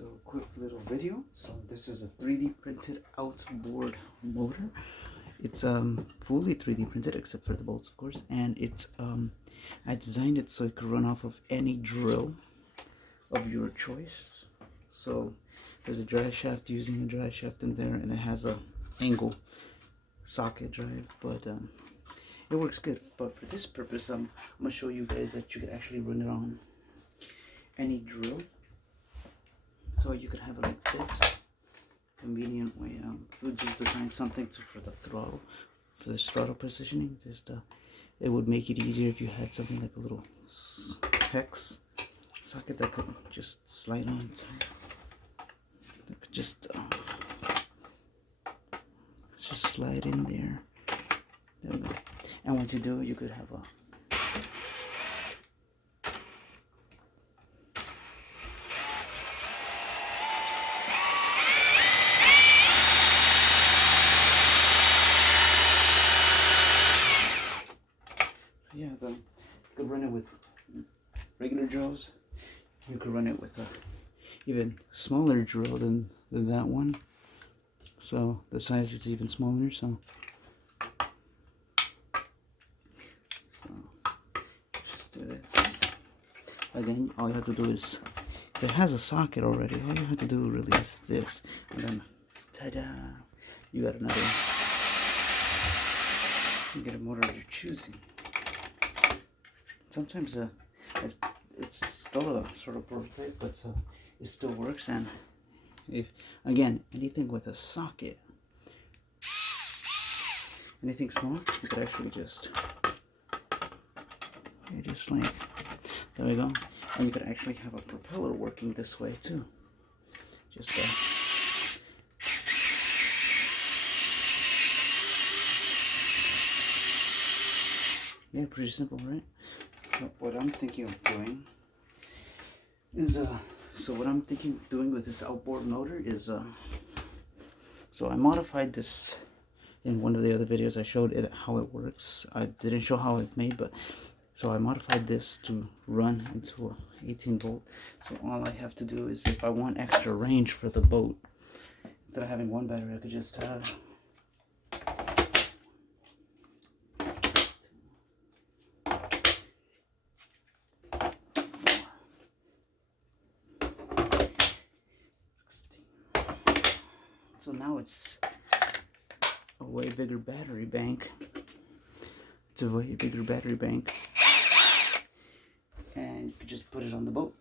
So quick little video. So this is a 3D printed outboard motor. It's fully 3D printed except for the bolts, of course, and it's I designed it so it could run off of any drill of your choice. So there's a drive shaft using a drive shaft in there, and it has a angle socket drive, but it works good. But for this purpose, I'm gonna show you guys that you could actually run it on any drill. So you could have it like this, convenient way. We just designed something for the throttle, for the throttle positioning. Just it would make it easier if you had something like a little hex socket that could just slide on inside. That could just slide in there. There we go. And once you do, you could have a you could run it with regular drills. You could run it with a even smaller drill than that one. So the size is even smaller. So just do this. Again, all you have to do is, if it has a socket already, all you have to do really is this, and then ta-da! You got another. You get a motor of your choosing. Sometimes it's still a sort of prototype, but it still works. And if again, anything with a socket, anything small, you could actually just like, there we go. And you could actually have a propeller working this way too. Just yeah, pretty simple, right? What I'm thinking of doing is so what I'm thinking of doing with this outboard motor is so I modified this in one of the other videos. I showed it how it works. I didn't show how it's made, but so I modified this to run into a 18 volt. So all I have to do is, if I want extra range for the boat, instead of having one battery, I could just have so now it's a way bigger battery bank. It's a way bigger battery bank. And you could just put it on the boat.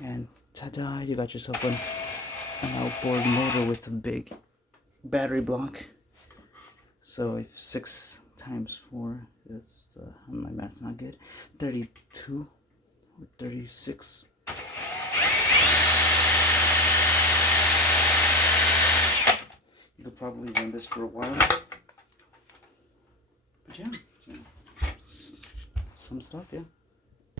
And ta-da, you got yourself an outboard motor with a big battery block. So if 6 times 4, that's my math's not good, 32 or 36. You could probably run this for a while. But yeah, some stuff, yeah.